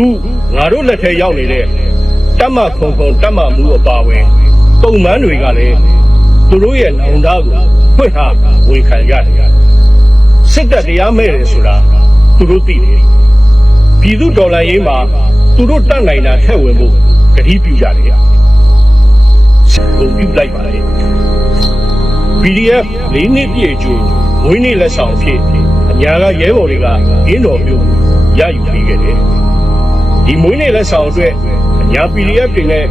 အခုငါတို့လက်ထဲရောက်နေတဲ့တတ်မခုံခုံတတ်မမှုအပါဝင်ပုံမှန်တွေကလည်းသူတို့ရဲ့နောင်တကိုဖွင့်ထားဝန်ခံရတယ်စစ်တပ်တရားမဲ့တယ်ဆိုတာသူတို့သိတယ်ပြည်သူဒေါ်လာရေးမှာသူတို့တတ်နိုင်တာထက်ဝင်ဖို့ကတိပြုကြတယ်ပုံပြုလိုက်ပါလေ PDF လေးနှစ်ပြည့်ကျိုးမွေးနေ့လက်ဆောင်ဖြစ်အညာကရဲဘော်တွေကရင်းတော်မျိုးရယူပြီးခဲ့တယ် ဒီမွေးနေ့လက်ဆောင်အတွက်အညာ PDF တွေနဲ့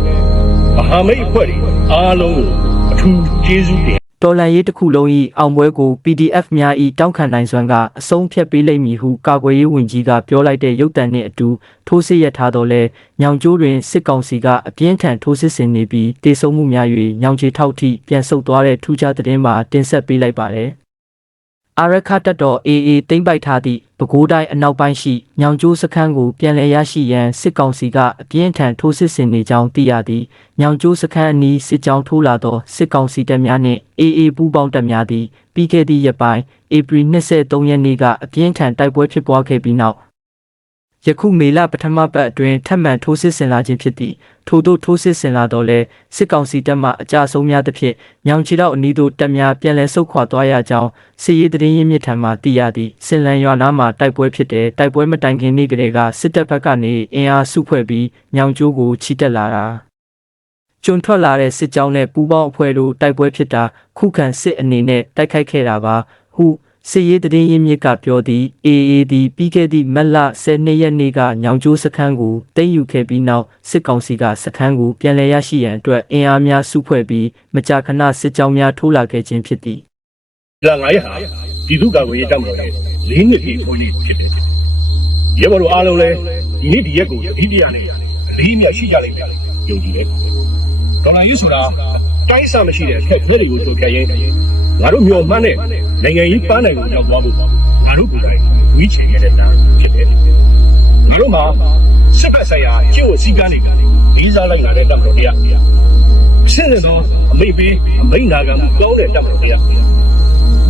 မဟာမိတ်အဖွဲ့တွေအားလုံးကိုအထူးကျေးဇူးတင်တော်လန်ရေးတစ်ခုလုံး၏အောင်ပွဲကို PDF များ၏တောင်းခံနိုင်စွမ်းကအဆုံးဖြတ်ပေးလိမ့်မည်ဟုကာကွယ်ရေးဝန်ကြီးကပြောလိုက်တဲ့ရုပ်တံနှင့်အတူထိုးစစ်ရထားတော်လဲညောင်ကျိုးတွင်စစ်ကောင်စီကအပြင်းထန်ထိုးစစ်ဆင်နေပြီးတေဆုံးမှုများ၍ညောင်ချေထောက်ထိပြန်ဆုတ်သွားတဲ့ထူးခြားသတင်းမှာတင်ဆက်ပေးလိုက်ပါတယ်။ အာရခတက်တော် AA သိမ့်ပိုက်ထားသည့်ပဲခူးတိုင်းအနောက်ပိုင်းရှိညောင်ကျိုးစခန်းကိုပြန်လည်ရရှိရန်စစ်ကောင်စီကအပြင်းထန်ထိုးစစ်ဆင်နေကြောင်းသိရသည်ညောင်ကျိုးစခန်းအနီးစစ်ကြောင်းထိုးလာသောစစ်ကောင်စီတပ်များနှင့် AA ပူးပေါင်းတပ်များသည်ပြီးခဲ့သည့်ရက်ပိုင်းဧပြီ23ရက်နေ့ကအပြင်းထန်တိုက်ပွဲဖြစ်ပွားခဲ့ပြီးနောက် ယခုမေလပထမပတ်အတွင်းထပ်မံထိုးစစ်ဆင်လာခြင်းဖြစ်သည့်ထို့သို့ထိုးစစ်ဆင်လာတော့လဲစစ်ကောင်စီတပ်မှအကြဆုံးများသဖြင့်ညောင်ချီတော့အနီးသို့တပ်များပြန်လည်ဆုတ်ခွာသွားရကြောင်းစစ်ရေးသတင်းရင်းမြစ်ထံမှသိရသည့်စင်လန်ရွာနားမှာတိုက်ပွဲဖြစ်တဲ့တိုက်ပွဲမတိုင်ခင်နေ့ကလေးကစစ်တပ်ဘက်ကနေအင်အားစုဖွဲ့ပြီးညောင်ကျိုးကိုချီတက်လာတာကျွန်းထွက်လာတဲ့စစ်ကြောင်းနဲ့ပူးပေါင်းအဖွဲ့တို့တိုက်ပွဲဖြစ်တာခုခံစစ်အနေနဲ့တိုက်ခိုက်ခဲ့တာပါဟု စစ်ရေးသတင်းရင်းမြစ်ကပြောသည် AA သည်ပြီးခဲ့သည့်မတ်လ12ရက်နေ့ကညောင်ကျိုးစခန်းကိုသိမ်းယူခဲ့ပြီးနောက်စစ်ကောင်စီကစခန်းကိုပြန်လည်ရရှိရန်အတွက်အင်အားများစုဖွဲ့ပြီးမကြာခဏစစ်ကြောင်းများထိုးလာခဲ့ခြင်းဖြစ်သည်ဒါငါရဟာပြည်သူ့ကာကွယ်ရေးတပ်မတော်ရဲ့လေးနှစ်ပြည့်ခွင့်လေးဖြစ်တယ်ရဲဘော်တို့အားလုံးလည်းဒီနေ့ဒီရက်ကိုဒီတရားနဲ့အလေးအမြတ်ရှိကြလိမ့်မယ်ယုံကြည်တယ်တော်လာရေးဆိုတာတိုင်းဆာမရှိတဲ့အခက်အခဲတွေကိုကြိုဖြတ်ရင်းငါတို့မျှော်မှန်းတဲ့ နိုင်ငံရေးပန်းနိုင်ကိုရောက်သွားဖို့ငါတို့ကိုယ်တိုင်ဝီးချင်ရတဲ့တန်းဖြစ်တယ်ငါတို့မှာစစ်ဘက်ဆိုင်ရာကျင့်ဝတ်စည်းကမ်းတွေကလေးစားလိုက်လာတဲ့တပ်မတော်တရားအရှင်းနဲ့တော့အမိတ်ပေးအမိတ်နာခံမှုကောင်းတဲ့တပ်မတော်တရား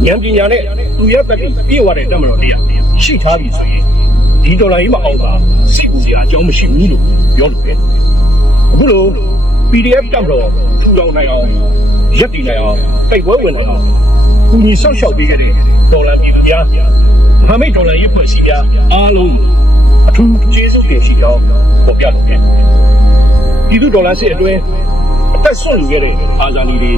ဉာဏ်ပညာနဲ့သူရတတ်ပြီးပြေဝတဲ့တမတော်တရားရှိထားပြီဆိုရင်ဒီဒေါ်လာကြီးမအောင်ပါစိတ်ကူစရာအကြောင်းမရှိဘူးလို့ပြောလို့ပဲအခုလို PDF တမတော်ထူထောင်နိုင်အောင်ရက်တည်နိုင်အောင်တိုက်ပွဲဝင်နိုင်အောင် ကူညီဆောက်ရှောက်ပေးခဲ့တဲ့ဒေါ်လာပြည်သူများမဟာမိတ်ဒေါ်လာရေးဖွဲ့စည်းများအားလုံးအထူးကျေးဇူးတင်ရှိကြောင်းပေါ်ပြလို့ပြန်ပြည်သူဒေါ်လာစစ်အတွင်းအသက်ဆွန့်လူခဲ့တဲ့အာဇာနည်တွေ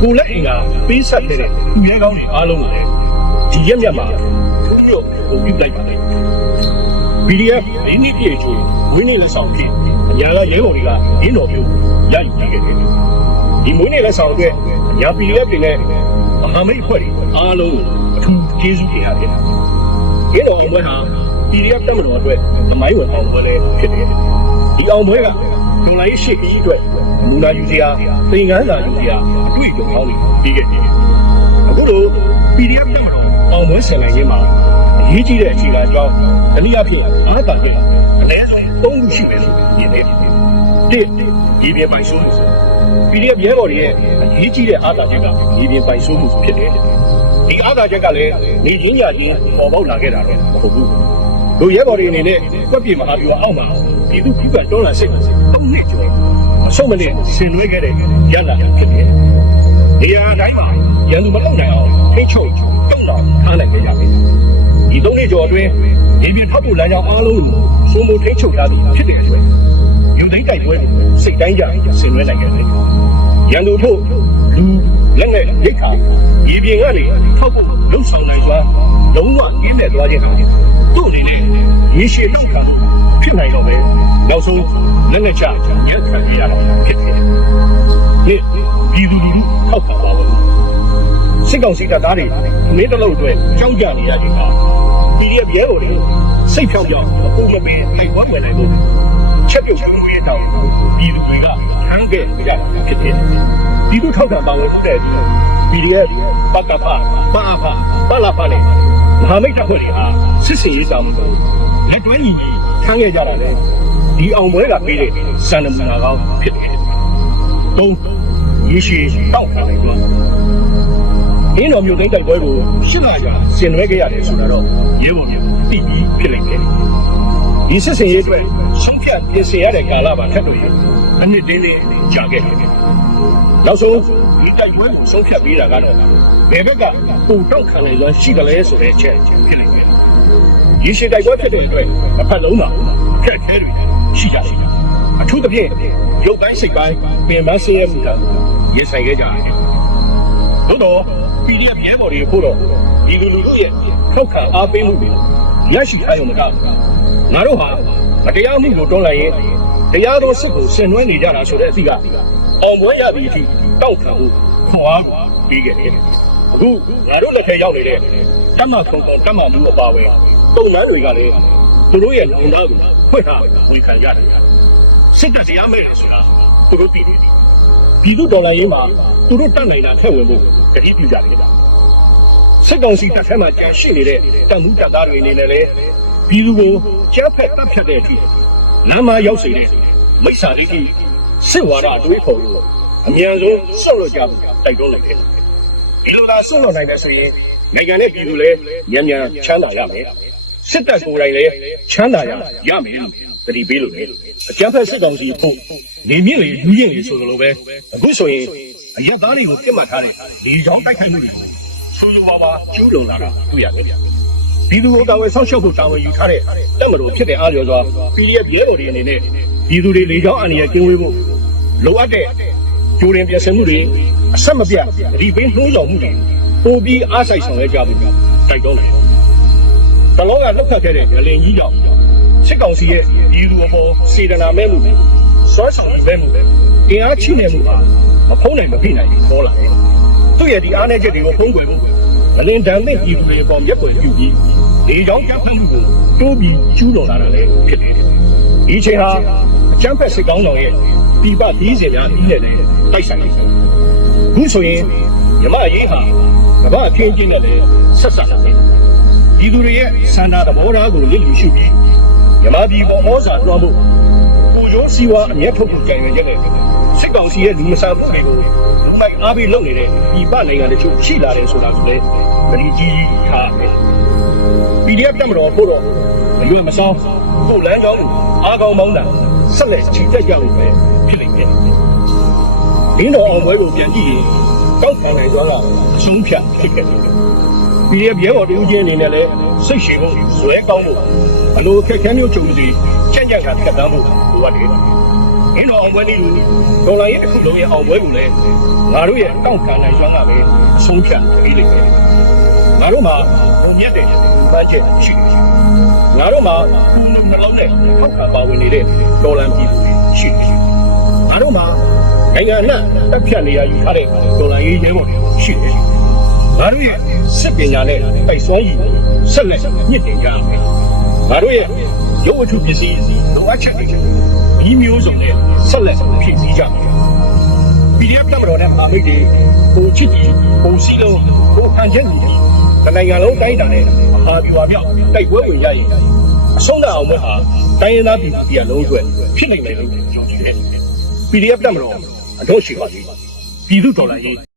ကိုယ်လက်အင်ကပေးဆက်ခဲ့တဲ့သူရဲကောင်းတွေအားလုံးကိုလည်းဒီရက်မြတ်မှာသူတို့ကိုပြုလိုက်ပါတယ် PDF ရင်းနှီးပြည့်ချိုးဝင်းနေလက်ဆောင်ဖြင့်အညာကရဲဘော်တွေကရင်းတော်မျိုးရယူပြီးခဲ့တယ်ဒီမွေးနေ့လက်ဆောင်အတွက်အညာ PDF တွေနဲ့ မဟာမိတ်အဖွဲ့တွေအားလုံးကိုအထူးကျေးဇူးတင်ရတယ်ရင်းတော်အောင်ပွဲဟာ PDF တက်မတော်အတွက်သမိုင်းဝင်အောင်ပွဲလည်းဖြစ်တယ်ဒီအောင်ပွဲကဒေါ်လာရေးရှိပြီးအတွက်မူနာယူစရာသင်ခန်းစာယူစရာအတွေ့အကြုံကောင်းတွေပြီးခဲ့တယ်အခုလို PDF တက်မတော်အောင်ပွဲဆင်နိုင်ခြင်းမှာအရေးကြီးတဲ့အခြေခံကြောင်းတနည်းအားဖြင့်အားတာခြင်းအနည်းဆုံး၃ခုရှိမယ်လို့မြင်တယ်တစ်ဒီပြပိုင်ဆိုးမှု PDF ရဲဘော်တွေရဲ့အရေးကြီးတဲ့အားသာချက်ကဒီပြပိုင်ဆိုးမှုဖြစ်တယ်ဒီအားသာချက်ကလည်းနေချင်းညာချင်းပေါ်ပေါက်လာခဲ့တာတော့မဟုတ်ဘူးတို့ရဲဘော်တွေအနေနဲ့ကွက်ပြေမဟာဗျူဟာအောက်မှာပြည်သူ့ခုခံတွန်းလှန်စစ်ကိုသုံးနှစ်ကျော်မဆုံးမနစ်ဆင်နွှဲခဲ့တဲ့ရလဒ်ဖြစ်တယ်နေရာတိုင်းမှာရန်သူမလုံနိုင်အောင်ထိချုပ်တုံ့တော်ထားနိုင်ခဲ့ရပြီဒီသုံးနှစ်ကျော်အတွင်းဒီပြထောက်ဖို့လမ်းကြောင်းအားလုံးကိုစိုးမိုးထိချုပ်ထားသည်ဖြစ်တဲ့အတွက် ယူသိမ်းတိုက်ပွဲကိုစိတ်တိုင်းကြဆင်နွှဲနိုင်ခဲ့တယ်ရန်သူတို့လူလက်နဲ့ရိတ်ခါဒီပြင်ကနေထောက်ဖို့လှုပ်ဆောင်နိုင်စွာလုံးဝအင်းမဲ့သွားခြင်းဟာတို့အနေနဲ့ရေရှည်လောက်ခံဖြစ်နိုင်တော့ပဲနောက်ဆုံးလက်နဲ့ချညံ့ခံရတာဖြစ်တယ်ဒီပြည်သူလူထုထောက်ခံပါလို့စစ်ကောင်စီတပ်သားတွေမင်းတလုံးအတွက်ကြောက်ကြနေရခြင်းဟာ PDF ရဲဘော်တွေစိတ်ဖြောင်းဖြောင်းအပူမပင်လိုက်ဝမ်းဝင်နိုင်လို့ ချက်ပြုတ်မှုရဲ့တောင်ပြည်သူတွေကခန်းခဲ့ကြတာဖြစ်တယ်ဒီလိုထောက်ခံပါဝင်တဲ့ဒီ PDF ပကပပအဖပလာဖနဲ့မဟာမိတ်တပ်ဖွဲ့တွေဟာစစ်စင်ရေးဆောင်မှုလက်တွဲညီညီခန်းခဲ့ကြတာလေဒီအောင်ပွဲကပေးတဲ့စံနမူနာကောင်းဖြစ်တယ်သုံးရေရှည်တောက်ခံနိုင်လို့အင်းတော်မျိုးသိမ်းတိုက်ပွဲကိုရှစ်လကြာဆင်နွှဲခဲ့ရတယ်ဆိုတာတော့ရဲဘော်မျိုးသိပြီးဖြစ်လိမ့်မယ် ဒီစစ်စင်ရေးအတွက်ဆုံးဖြတ်ပြင်ဆင်ရတဲ့ကာလမှာထပ်လို့ရင်အနည်းတင်းတင်းကြာခဲ့တယ်နောက်ဆုံးဒီတိုက်ပွဲကိုဆုံးဖြတ်ပေးတာကတော့ဘယ်ဘက်ကပုံတောက်ခံနိုင်စွမ်းရှိတယ်လဲဆိုတဲ့အချက်ဖြစ်နေတယ်ရရှိတိုက်ပွဲဖြစ်တဲ့အတွက်တစ်ဖက်လုံးမှာအခက်အခဲတွေရှိကြတယ်အထူးသဖြင့်ရုပ်ပိုင်းစိတ်ပိုင်းပင်မဆင်းရဲမှုကရင်ဆိုင်ခဲ့ကြရတယ်သို့တော့ PDF ရဲဘော်တွေဖို့တော့ဒီလူလူတို့ရဲ့ထောက်ခံအားပေးမှုတွေရရှိထားရုံမကဘူး ငါတို့ဟာမတရားမှုကိုတွန်းလှန်ရင်တရားသောစစ်ကိုဆင်နွှဲနေကြတာဆိုတဲ့အသည့်ကအောင်ပွဲရပြီအထိတောက်ခံမှုခွန်အားကိုပြီးခဲ့တယ်အခုငါတို့လက်ထဲရောက်နေတဲ့တမခုံခုံတမမှုအပါဝင်တုံမန်းတွေကလည်းသူတို့ရဲ့လုံသားကိုဖွင့်ထားဝင်ခံရတယ်စစ်တပ်တရားမဲ့တယ်ဆိုတာသူတို့သိတယ်ပြည်သူတော်လှန်ရေးမှာသူတို့တတ်နိုင်တာထည့်ဝင်ဖို့တတိပြုကြတယ်စစ်ကောင်စီတပ်ထဲမှာကြာရှိနေတဲ့တမှုတပ်သားတွေအနေနဲ့လည်းပြည်သူကို ကြားဖက်တပ်ဖြတ်တဲ့အထိလမ်းမရောက်စေတဲ့မိစ္ဆာဒိဋ္ဌိစစ်ဝါဒအတွေးခေါ်လို့အမြန်ဆုံးဆွတ်လွတ်ကြဖို့တိုက်တွန်းလိုက်တယ်ဒီလိုသာဆွတ်လွတ်နိုင်တယ်ဆိုရင်နိုင်ငံနဲ့ပြည်သူလည်းမြန်မြန်ချမ်းသာရမယ်စစ်တပ်ကိုယ်တိုင်လည်းချမ်းသာရရမယ်လို့တတိပေးလို့လေအကြမ်းဖက်စစ်ကောင်စီဖို့နေမြင့်လေယူရင်လေဆိုလိုပဲအခုဆိုရင်အရက်သားတွေကိုပြစ်မှတ်ထားတဲ့လေကြောင်းတိုက်ခိုက်မှုတွေဆိုလိုပါပါကျူးလွန်လာတာတွေ့ရတယ် ပြည်သူကိုတာဝန်ဆောက်ရှုပ်ဖို့တာဝန်ယူထားတဲ့တပ်မတော်ဖြစ်တဲ့အားလျော်စွာ PDF ရဲတော်တွေအနေနဲ့ပြည်သူတွေလေကြောင်းအန္တရာယ်ကင်းဝေးဖို့လိုအပ်တဲ့ကြိုးရင်ပြင်ဆင်မှုတွေအဆက်မပြတ်ဒီပင်နှိုးဆောင်မှုတွေပိုပြီးအားစိုက်ဆောင်ရွက်ကြဖို့တိုက်တွန်းတယ်။တလောကလောက်ခတ်ခဲ့တဲ့ငလင်ကြီးကြောင့်စစ်ကောင်စီရဲ့ပြည်သူအပေါ်စေတနာမဲ့မှုစွမ်းဆောင်မဲ့မှုအင်အားချိနေမှုဟာမဖုံးနိုင်မဖိနိုင်ပေါ်လာတယ်။သူ့ရဲ့ဒီအားနည်းချက်တွေကိုဖုံးကွယ်ဖို့ငလင်ဒဏ်နဲ့ပြည်သူတွေအပေါ်မျက်ကွယ်ပြုပြီး ဒီကြောင့်ကြမ်းဖက်မှုကိုတိုးပြီးကျူးလွန်လာတာလည်းဖြစ်တယ်။ဒီအချိန်ဟာအကြမ်းဖက်စစ်ကောင်းဆောင်ရဲ့ပြပဒီစဉ်များပြီးနေတယ်တိုက်ဆိုင်နေတယ်။ခုဆိုရင်မြမရေးဟာကမ္ဘာအခင်းကျင်းနဲ့လည်းဆက်ဆက်လာတယ်။ဒီသူတွေရဲ့စန္ဒသဘောထားကိုလစ်လျူရှုပြီးမြမပြည်ပေါ်ဩဇာတွန်းဖို့ကိုရိုးစီဝါအမျက်ထုတ်ဖို့ကြံရတဲ့စစ်ကောင်စီရဲ့လူမဆန်မှုတွေကိုလူမိုက်အားပေးလုပ်နေတဲ့ဒီပနိုင်ငံတချို့ရှိလာတယ်ဆိုတာကိုလည်းပရိကြီးထားတယ်။ PDF တက်မတော်ဖို့တော့မရွယ်မဆောင်ကိုလမ်းကြောင်းကိုအားကောင်းမောင်းတာဆက်လက်ချီတက်ကြလို့ပဲဖြစ်လိမ့်မယ်။ဒင်းတော်အောင်ပွဲကိုပြန်ကြည့်ရင်တောက်ခံနိုင်သွားတာအဆုံးဖြတ်ဖြစ်ခဲ့တယ်။ PDF ရဲဘော်တူချင်းအနေနဲ့လည်းစိတ်ရှိဖို့ဇွဲကောင်းဖို့အလိုအခက်အခဲမျိုးကြုံစီကြံ့ကြံ့ကဖြတ်တန်းဖို့လိုအပ်တယ်။အင်းတော်အောင်ပွဲနည်းလူဒေါ်လာရဲ့တစ်ခုလုံးရဲ့အောင်ပွဲကိုလည်းငါတို့ရဲ့တောက်ခံနိုင်စွမ်းကပဲအဆုံးဖြတ်ပြီးလိမ့်မယ်။ ငါတို့မှာဘုံမြတ်တဲ့ဘတ်ဂျက်ရှိတယ်။ငါတို့မှာဘူးနှလုံးနဲ့ထောက်ခံပါဝင်နေတဲ့ဒေါ်လာပြည်သူတွေရှိတယ်။ငါတို့မှာနိုင်ငံအနှံ့တက်ဖြတ်နေရယူထားတဲ့ဒေါ်လာရေးရဲဘော်တွေရှိတယ်။ငါတို့ရဲ့စစ်ပညာနဲ့တိုက်စွမ်းရည်ဆက်လက်မြင့်တင်ကြရမယ်။ငါတို့ရဲ့ရုပ်ဝတ္ထုပစ္စည်းလိုအပ်ချက်တွေဒီမျိုးစုံနဲ့ဆက်လက်ဖြည့်ဆည်းကြမယ်။ PDF တပ်မတော်နဲ့မာမိတ်တွေဟိုချစ်ကြီးဟိုစီလုံးဟိုခံချက်ညီကြီးတ နိုင်ငံလုံးတိုင်းတာနဲ့မဟာဗျူဟာမြောက်တိုက်ပွဲဝင်ရရင်အဆုံးသတ်အောင်မဲ့ဟာတိုင်းရင်းသားပြည်သူတရားလုံးအတွက်ဖြစ်နိုင်တယ်လို့ယုံကြည်တယ်။ PDF တပ်မတော်အတော့ရှိပါသေးတယ်။ပြည်သူတော်လှန်ရေး